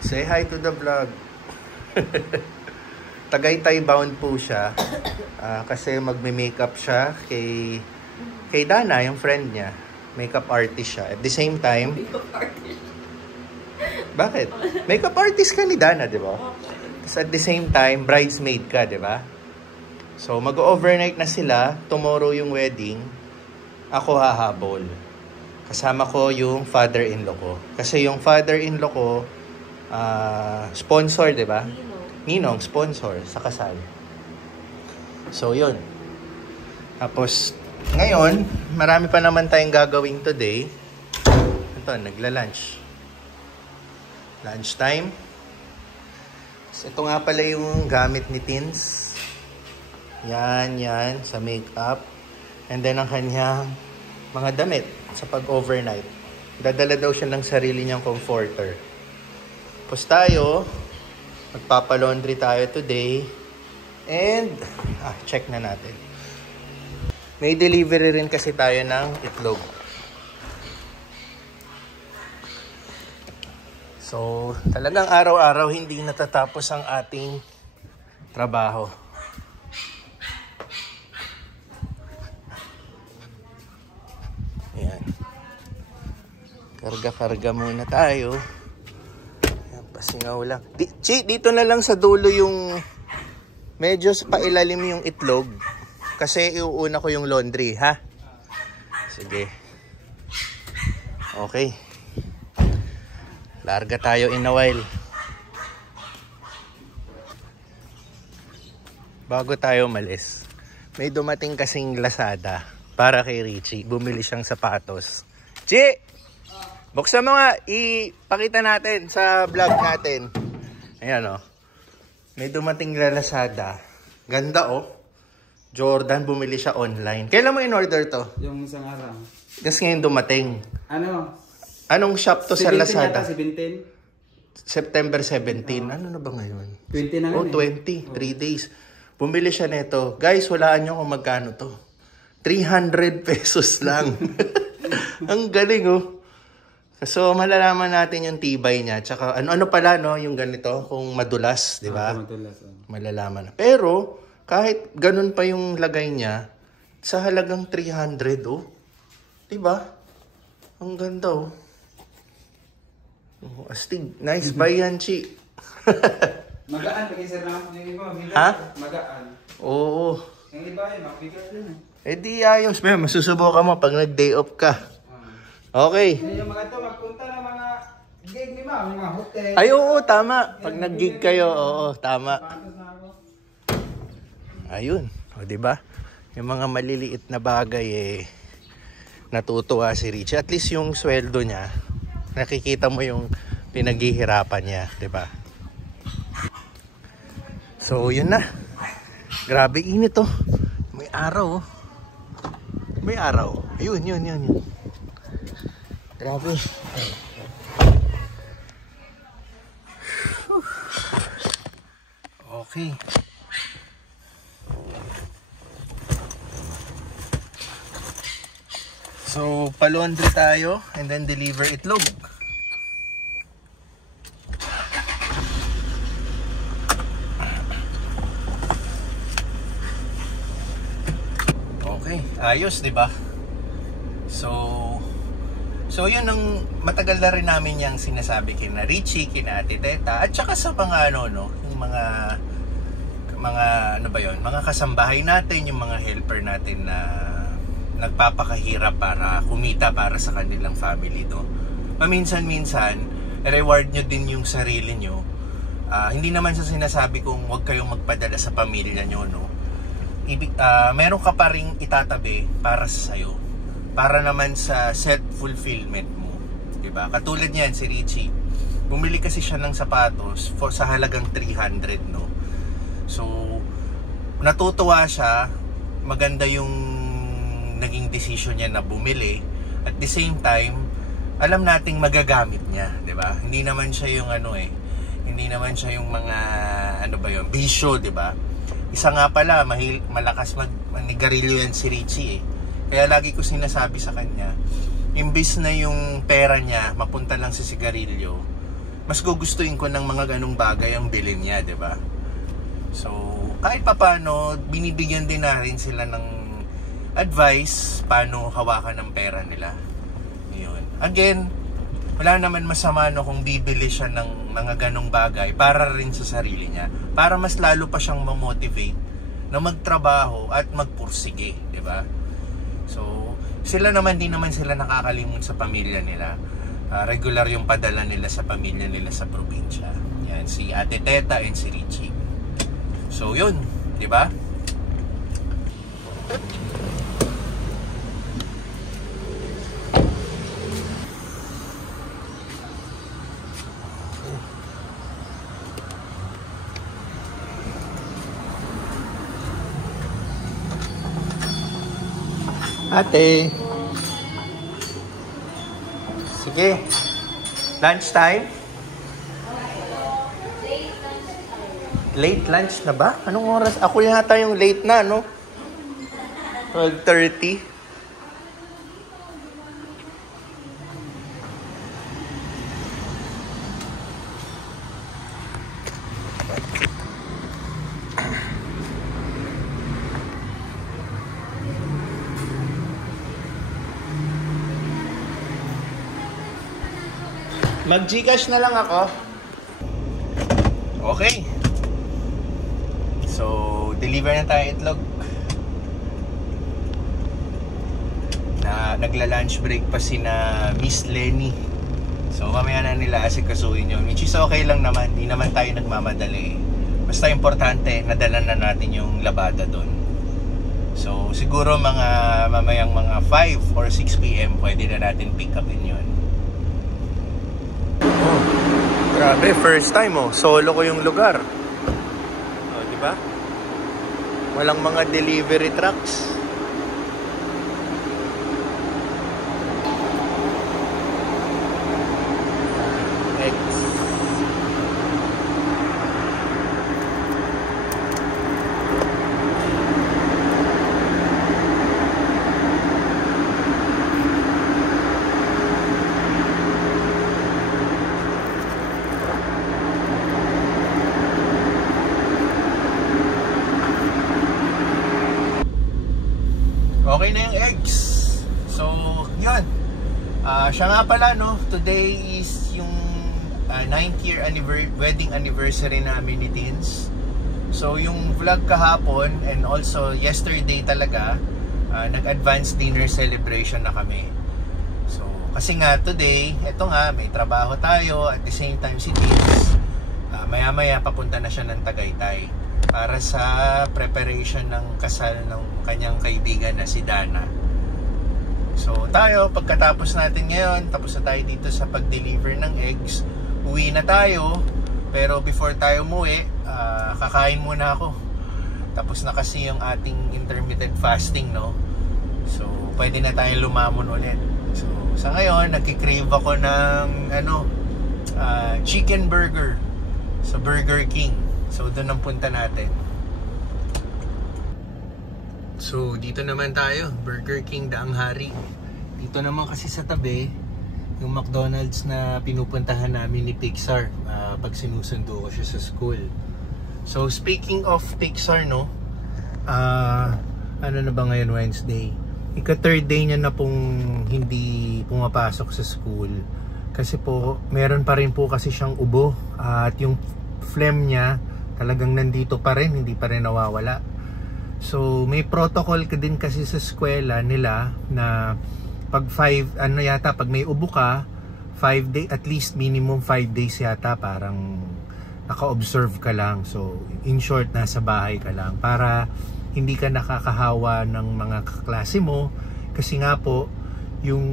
Say hi to the vlog. Tagaytay bound po siya. Kasi magme-makeup siya kay Dana, yung friend niya. Makeup artist siya. At the same time... Makeup artist? Bakit? Makeup artist ka ni Dana, di ba? Tapos at the same time, bridesmaid ka, di ba? So, mag-overnight na sila. Tomorrow yung wedding. Ako hahabol. Kasama ko yung father-in-law ko. Kasi yung father-in-law ko, sponsor, di ba? Ninong, sponsor sa kasal. So, yun. Tapos, ngayon, marami pa naman tayong gagawin today. Ito, nagla-lunch. Lunch time. So, ito nga pala yung gamit ni Tins. Yan, sa makeup. And then, ang kanyang mga damit sa pag-overnight. Dadala daw siya ng sarili niyang comforter. Tapos tayo, magpapalaundry tayo today. And, check na natin. May delivery rin kasi tayo ng itlog. So, talagang araw-araw hindi natatapos ang ating trabaho. Ayan. Karga-karga muna tayo. Ayan, pasingaw lang. Dito na lang sa dulo yung medyo pailalim yung itlog. Kasi iuuna ko yung laundry, ha? Sige. Okay. Larga tayo in a while. Bago tayo umalis, may dumating kasing Lazada para kay Richie. Bumili siyang sapatos. Chi! Buksan mo nga. Ipakita natin sa vlog natin. Ayan, oh. May dumating na Lazada. Ganda, oh. Jordan, bumili siya online. Kailan mo in-order to? Yung isang araw. Kasi ngayon dumating. Ano? Anong shop to sa Lazada? 17? September 17. Ano na ba ngayon? 20 na nga. 20. 3 days. Bumili siya nito. Guys, walaan nyo kung magkano to. 300 pesos lang. Ang galing, oh. So, malalaman natin yung tibay niya. Tsaka, ano pala, no? Yung ganito, kung madulas, di ba? Madulas, malalaman. Pero, kahit ganun pa yung lagay niya, sa halagang 300, oh. Diba? Ang ganda, oh. Oh, astig. Nice buy yan, Chi. Magaan, pag sir na yung iba. Ha? Magaan. Oo. Yung iba, mabigat din. Eh di ayos. Masusubukan mo pag nag-day off ka. Okay. Yung mga to, magpunta ng mga gig ni ma, mga hotel. Ay, oo, tama. Pag nag-gig kayo, oo, tama. Ayun, o diba? Yung mga maliliit na bagay natutuwa si Richie. At least yung sweldo niya, nakikita mo yung pinaghihirapan niya, diba? So, yun na. Grabe init oh. May araw oh. May araw. Ayun, yun. Grabe. Okay. So, pa-laundry tayo and then deliver itlog. Okay, ayos, 'di ba? So yun ang matagal na rin namin yang sinasabi kina Richie, kina Ate Teta, at saka sa mga yung mga ano ba yun, mga kasambahay natin, yung mga helper natin na nagpapakahirap para kumita para sa kanilang family, no? Paminsan-minsan, reward nyo din yung sarili nyo. Hindi naman sa sinasabi kong huwag kayong magpadala sa pamilya nyo, no? Meron ka pa ring itatabi para sa sayo, para naman sa self-fulfillment mo, diba? Katulad niyan si Richie, bumili kasi siya ng sapatos sa halagang 300, no? So, natutuwa siya, maganda yung naging decision niya na bumili. At the same time, alam nating magagamit niya, 'di ba? Hindi naman siya yung hindi naman siya yung mga bisyo, 'di ba? Isa nga pala, malakas manigarilyo yan si Richie. Kaya lagi ko sinasabi sa kanya, imbis na yung pera niya mapunta lang sa sigarilyo, mas gugustuhin ko ng mga ganong bagay ang bilhin niya, di ba? So, kahit papano, binibigyan din na rin sila ng advice paano hawakan ng pera nila. Yun. Again, wala naman masama no kung bibili siya ng mga ganong bagay para rin sa sarili niya. Para mas lalo pa siyang ma-motivate na magtrabaho at magpursige, di ba? So, sila naman, di naman sila nakakalimot sa pamilya nila. Regular yung padala nila sa pamilya nila sa probinsya. Yan, si Ate Teta and si Richie. So, yun, di ba? Ate. Sige. Lunch time? Late lunch na ba? Anong oras? Ako yata yung late na, no? 12:30. Mag-Gcash na lang ako. Okay. So, deliver na tayo itlog. Nagla-lunch break pa si na Miss Lenny. So, mamaya na nila asikasuhin yun. Which is okay lang naman. Di naman tayo nagmamadali. Basta importante, nadala na natin yung labada doon. So, siguro mamayang mga 5 or 6 p.m. pwede na natin pick upin yun. Oh, grabe, first time solo ko yung lugar. Oh, di ba? Walang mga delivery trucks. Okay na yung eggs. So, yun. Siya nga pala, no? Today is yung 9th year wedding anniversary namin ni Teens. So, yung vlog kahapon and also yesterday talaga, nag-advance dinner celebration na kami. So, kasi nga today, eto nga, may trabaho tayo. At the same time, si Teens, maya-maya papunta na siya ng Tagaytay para sa preparation ng kasal ng kanyang kaibigan na si Dana. So tayo, pagkatapos natin ngayon, tapos na tayo dito sa pag-deliver ng eggs, uwi na tayo. Pero before tayo umuwi, kakain muna ako. Tapos na kasi yung ating intermittent fasting, no? So pwede na tayong lumamon ulit. So sa ngayon, nagkikrave ako ng chicken burger sa Burger King. So, doon ang punta natin. So, dito naman tayo. Burger King Daang Hari. Dito naman kasi sa tabi, yung McDonald's na pinupuntahan namin ni Pixar pag sinusundo ko siya sa school. So, speaking of Pixar, no? Ano na ba ngayon, Wednesday? Ika-third day niya na pong hindi pumapasok sa school. Kasi po, meron pa rin po kasi siyang ubo. At yung phlegm niya, talagang nandito pa rin, hindi pa rin nawawala. So may protocol ka din kasi sa eskwela nila na pag pag may ubo ka, 5 days, at least minimum 5 days yata, parang naka-observe ka lang. So in short, nasa bahay ka lang para hindi ka nakakahawa ng mga kaklase mo. Kasi nga po, yung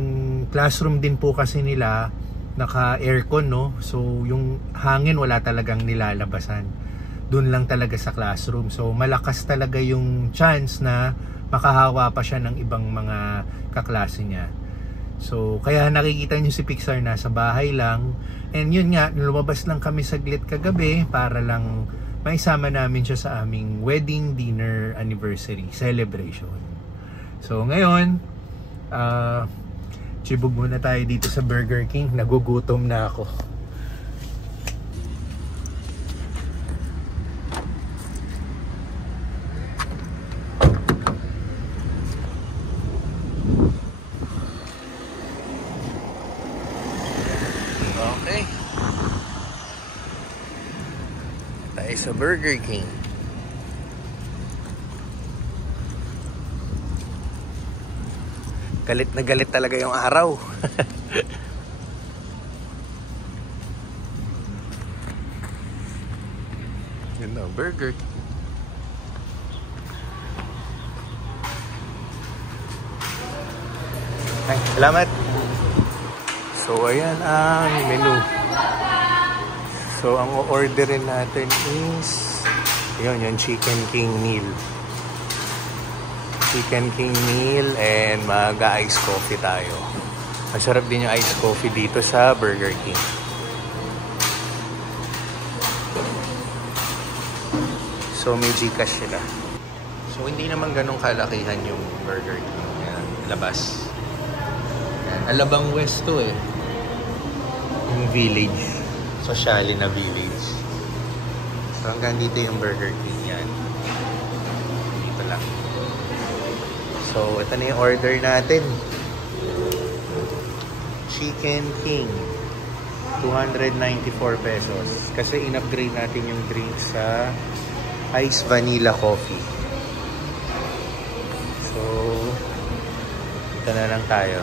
classroom din po kasi nila naka-aircon, no? So yung hangin wala talagang nilalabasan. Doon lang talaga sa classroom. So malakas talaga yung chance na makahawa pa siya ng ibang mga kaklase niya. So kaya nakikita niyo si Pixar nasa bahay lang. And yun nga, lumabas lang kami saglit kagabi para lang maisama namin siya sa aming wedding dinner anniversary celebration. So ngayon, chibog muna tayo dito sa Burger King. Nagugutom na ako. Okay. Tayo sa Burger King. Galit na galit talaga yung araw. Yun na, Burger King. Ay, salamat. So, ayan ang menu. So, ang o-orderin natin is yun, yung Chicken King meal. Chicken King meal and mag-ice coffee tayo. Masarap din yung ice coffee dito sa Burger King. So, may Gcash sila. So, hindi naman ganun kalakihan yung Burger King. Ayan, labas. Alabang West to eh. Yung village. Sosyali na village. So hanggang dito yung Burger King yan. Dito lang. So ito na yung order natin. Chicken King. 294 pesos. Kasi in-upgrade natin yung drink sa Ice Vanilla Coffee. So ito na lang tayo.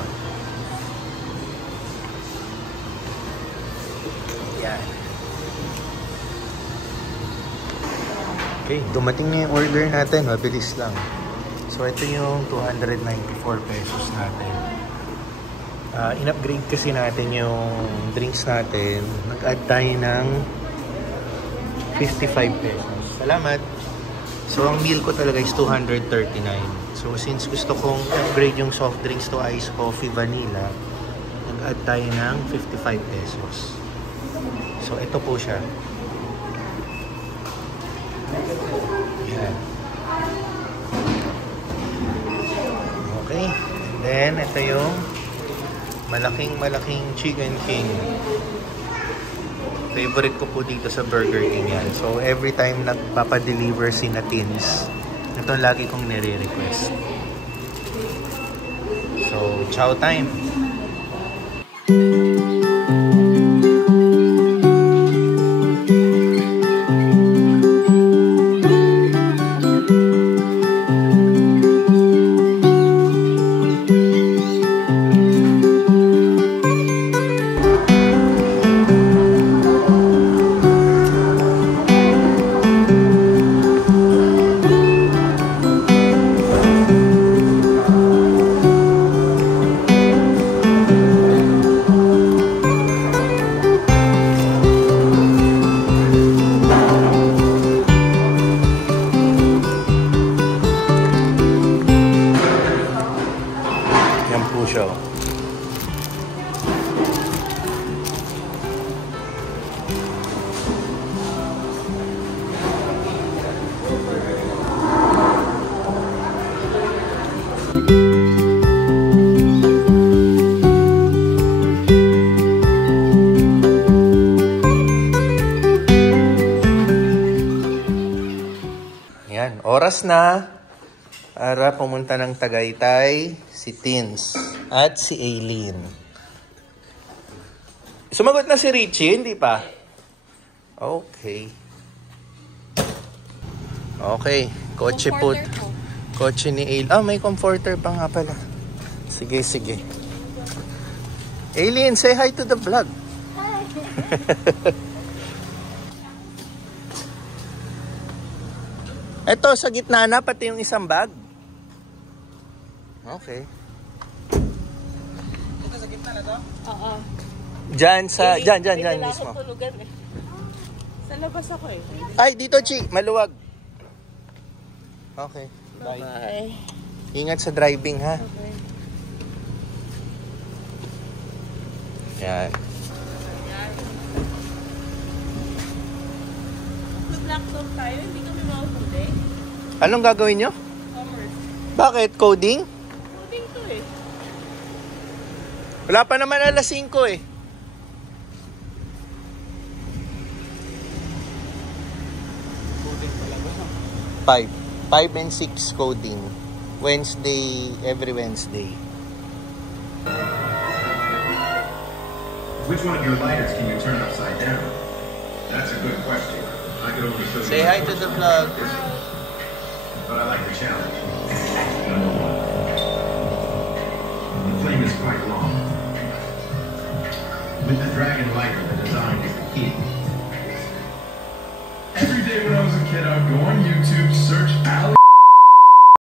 Yan. Okay, dumating na yung order natin. Mabilis lang. So, ito yung 294 pesos natin. In-upgrade kasi natin yung drinks natin. Nag-add tayo ng 55 pesos. Salamat! So, ang meal ko talaga is 239. So, since gusto kong upgrade yung soft drinks to ice coffee vanilla, nag-add tayo ng 55 pesos. So, ito po siya. Yan. Okay. Then, ito yung malaking Chicken King. Favorite ko po dito sa Burger King yan. So, every time nagpapadeliver si Natins, ito lagi kong nire-request. So, chow time! Yan, oras na para pumunta ng Tagaytay si Tins at si Aileen. Sumagot na si Richie, hindi pa? Okay. Okay, kotse po. Kotse ni Aileen. Ah, may comforter pa nga pala. Sige, sige. Aileen, say hi to the vlog. Hi. Ito, sa gitna na, pati yung isang bag. Okay. Ito sa gitna na to? Oo. Diyan mismo. Sa labas ako eh. Ay, dito, Chi. Maluwag. Okay. Bye. Bye. Ingat sa driving, ha? Okay. Yan. Mag-laptop tayo, hindi kami makapuli. Anong gagawin nyo? Commerce. Bakit? Coding? Coding to eh. Wala pa naman alas 5 eh. Coding talaga. 5 and 6 coding. Wednesday, every Wednesday. Which one of your lighters can you turn upside down? That's a good question. I could only show you. Say hi to the vlog. But I like the challenge. Number one. The flame is quite long. With the dragon lighter, the design is the key. Every day when I was a kid, I would go on YouTube, search Ali.